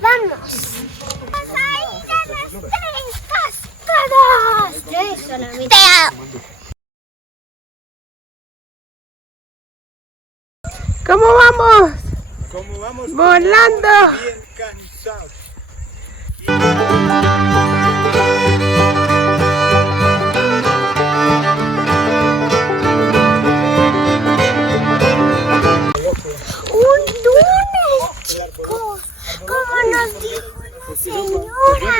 ¡Vamos! ¡Ahí ya las 3 cascadas! Yo solamente... ¿Cómo vamos? ¿Cómo vamos? ¡Volando! Bien cansados. ¡Un túnel, chicos! Como nos dijo la señora,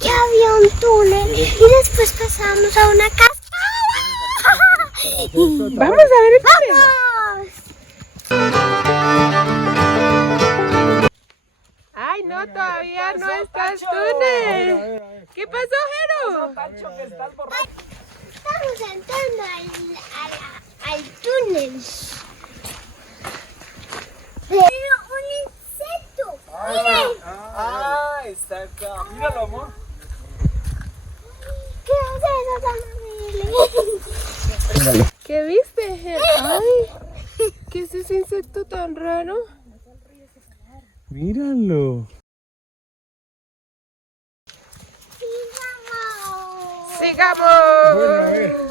que había un túnel y después pasamos a una cascada. Vamos a ver el túnel. ¡Vamos! Ay, no, todavía no está el túnel. ¿Qué pasó, Jero? Estamos entrando al túnel. Pero un insecto. ¡Miren! Ah, está acá. Míralo, amor. ¿Qué es eso tan horrible? ¿Qué viste, Jero? Ay, ¿qué es ese insecto tan raro? Míralo. ¡Sigamos! ¡Sigamos! Bueno, a ver.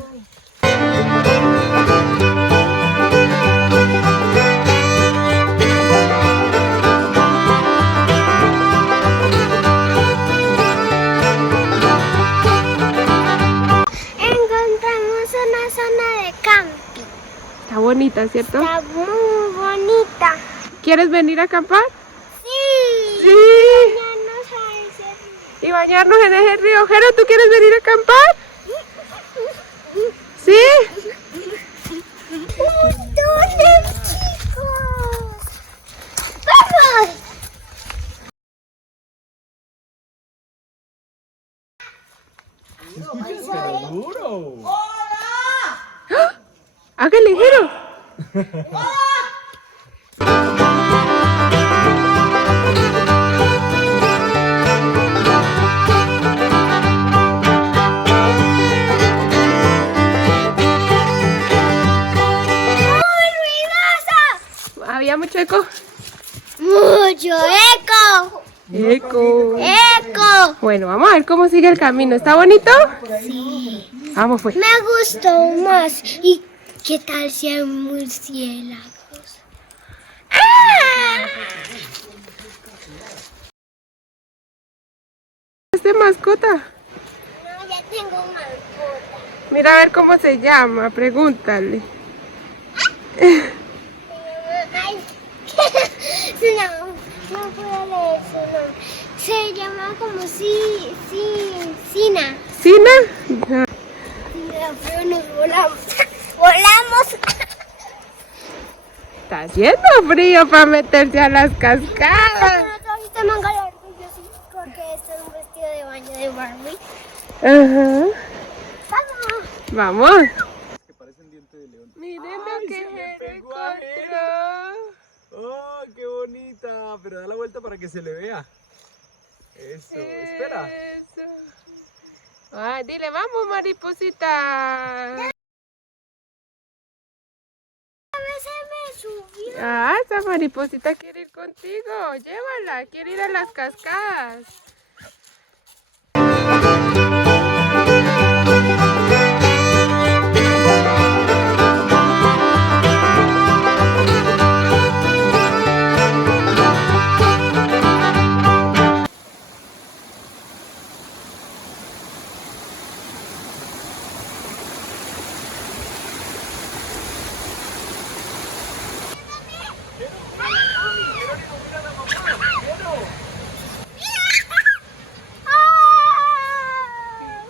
Encontramos una zona de camping. Está bonita, ¿cierto? Está muy bonita. ¿Quieres venir a acampar? Sí. Sí. Bañarnos a ese río. Y bañarnos en ese río. Jero, ¿tú quieres venir a acampar? ¿Sí? ¡Un túnel, chicos! ¡Vamos! Duro. Hágale, Jero. ¡Muy ruidosa! ¿Había mucho eco? ¡Mucho eco! Eco. ¡Eco! Bueno, vamos a ver cómo sigue el camino. ¿Está bonito? Sí. Vamos, pues. Me gustó más. ¿Y qué tal si hay murciélagos? ¿Es de mascota? No, ya tengo mascota. Mira a ver cómo se llama. Pregúntale. Ay, no puedo leer su nombre. Se llama como Sina. ¿Sina? Pero nos volamos. ¡Volamos! Está haciendo frío para meterse a las cascadas. Pero trajiste manga larga y yo sí, porque este es un vestido de baño de Barbie. Ajá. ¡Vamos! Vamos. Que parecen dientes de león. Miren Ay, lo que se le Jero pegó a encontró. ¡Oh, qué bonita! Pero da la vuelta para que se le vea. Eso, espera. Eso. Ay, dile, vamos, mariposita. A veces me subió. Ah, esa mariposita quiere ir contigo. Llévala, quiere ir a las cascadas.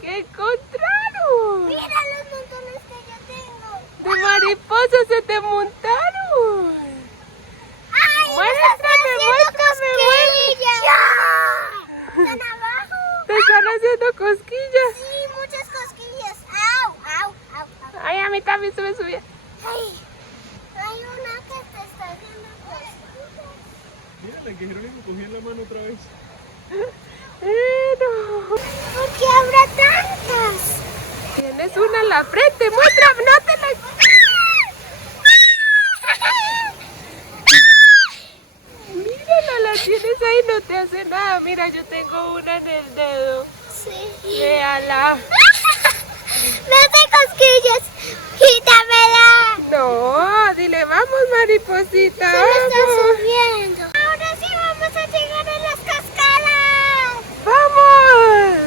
¿Qué encontraron? Mira los montones que yo tengo. De mariposas se te montaron. ¡Ay! Muéstrame, muéstrame, ¿Están abajo? Te están haciendo cosquillas. Sí, muchas cosquillas. ¡Au! ¡Au! ¡Au! ¡Au! Ay, a mí también se me subía. ¡Ay! Hay una que te está haciendo cosquillas. Mírala, que Jerónimo cogió en la mano otra vez. Pero ¿Por qué habrá tantas? tienes una en la frente. Muéstrame, no te la... Mírala, la tienes ahí no te hace nada. Mira, yo tengo una en el dedo. Sí. Véala. Me hace cosquillas. Quítamela. No, dile, vamos, mariposita, Se me está vamos. subiendo. Ahora sí vamos a llegar a las cascadas. ¡Vamos!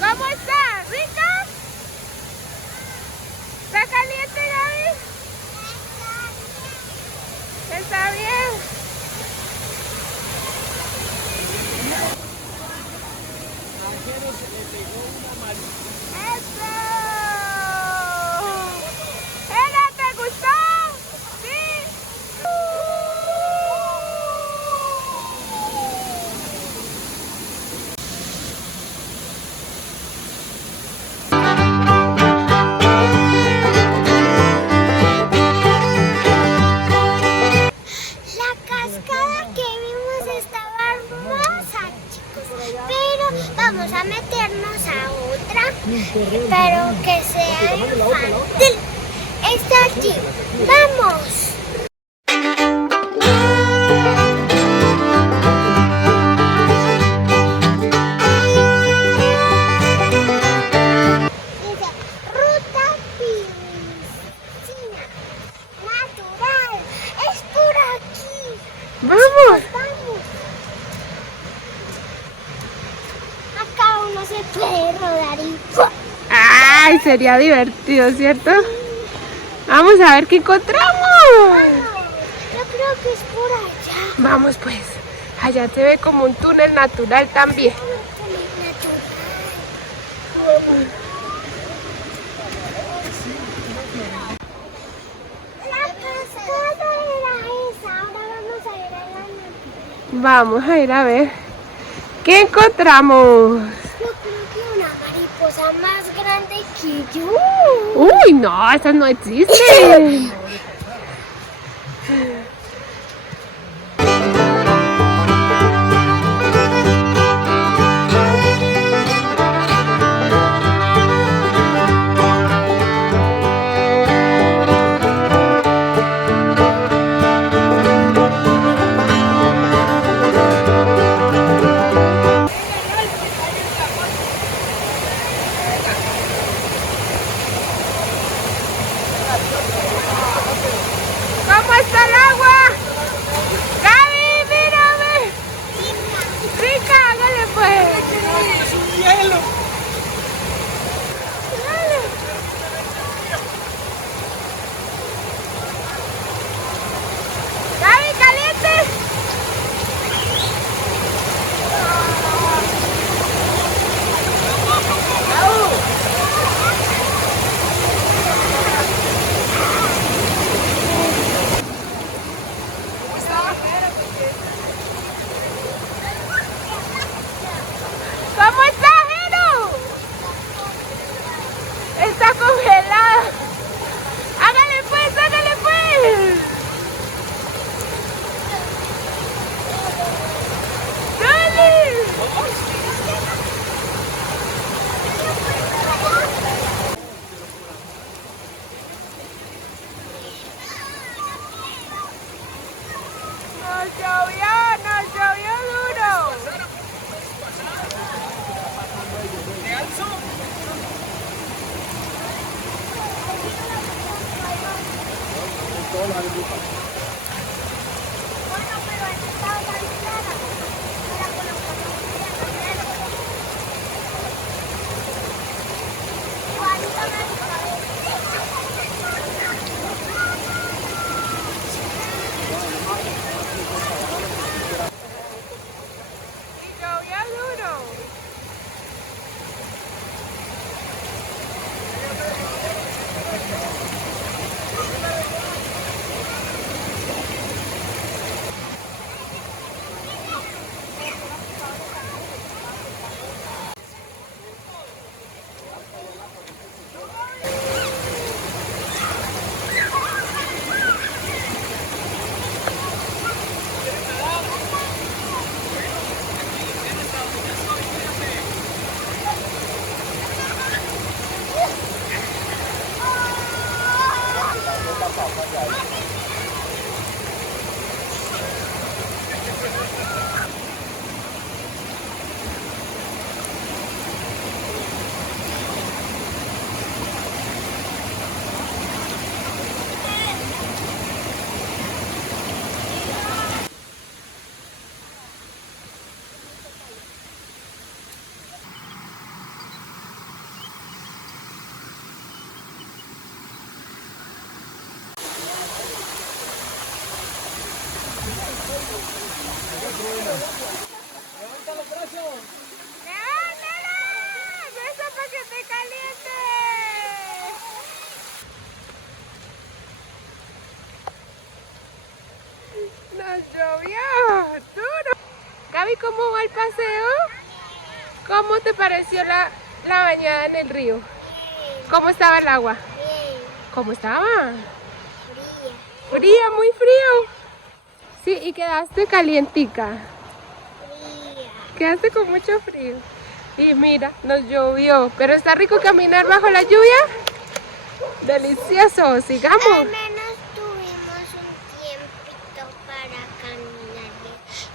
¿Cómo está? ¿Rica? ¿Está caliente, Gaby? ¿Está bien? ¡Eso! ¡Ela, te gustó! ¡Sí! La cascada que vimos estaba hermosa, chicos. Pero vamos a meternos a otra. Pero que sea infantil. Está aquí. ¡Vamos! Dice, ruta piscina natural. Es por aquí. ¡Vamos! Vamos. Acá uno se puede rodar y ¡pua! ¡Ay! Sería divertido, ¿cierto? Vamos a ver qué encontramos. Yo creo que es por allá. Vamos pues. Allá se ve como un túnel natural también. La cascada era esa. Ahora vamos a ir a la natural. Vamos a ir a ver. ¿Qué encontramos? Yo creo que una mariposa más grande que yo. Uy, no, esas no existen. ¿Cómo está el agua? Gaby, mírame. Rica, hágale pues. ¡Es un hielo! Dale. Gaby, caliente. ¿Cómo está, Jero? Está congelada. Hágale pues, hágale pues. Dale. Nos llovió duro. Bueno, pero esta estaba tan clara. Ahora colocamos hielo. Igualito me Y llovió duro. ¡Levanta los brazos! ¡Levántalo! ¡Besa para que te caliente! Nos llovió duro. Gaby, ¿cómo va el paseo? ¿Cómo te pareció la bañada en el río? ¿Cómo estaba el agua? Bien, ¿Cómo estaba? fría. Fría, muy frío. Sí, y quedaste calientica. Fría. Quedaste con mucho frío. Y mira, nos llovió. Pero está rico caminar bajo la lluvia. Delicioso, sigamos. Al menos tuvimos un tiempito para caminar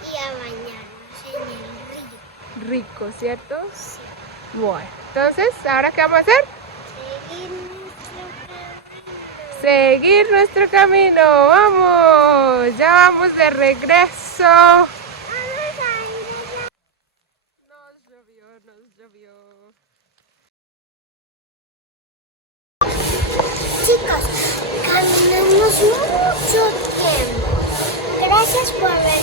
y a bañarnos en el río. Rico, ¿cierto? Sí. Bueno, entonces, ¿ahora qué vamos a hacer? Seguir nuestro camino. Seguir nuestro camino. ¡Vamos! Ya vamos de regreso. Vamos a ir allá. Nos llovió, nos llovió. Chicos, caminamos mucho tiempo. Gracias por ver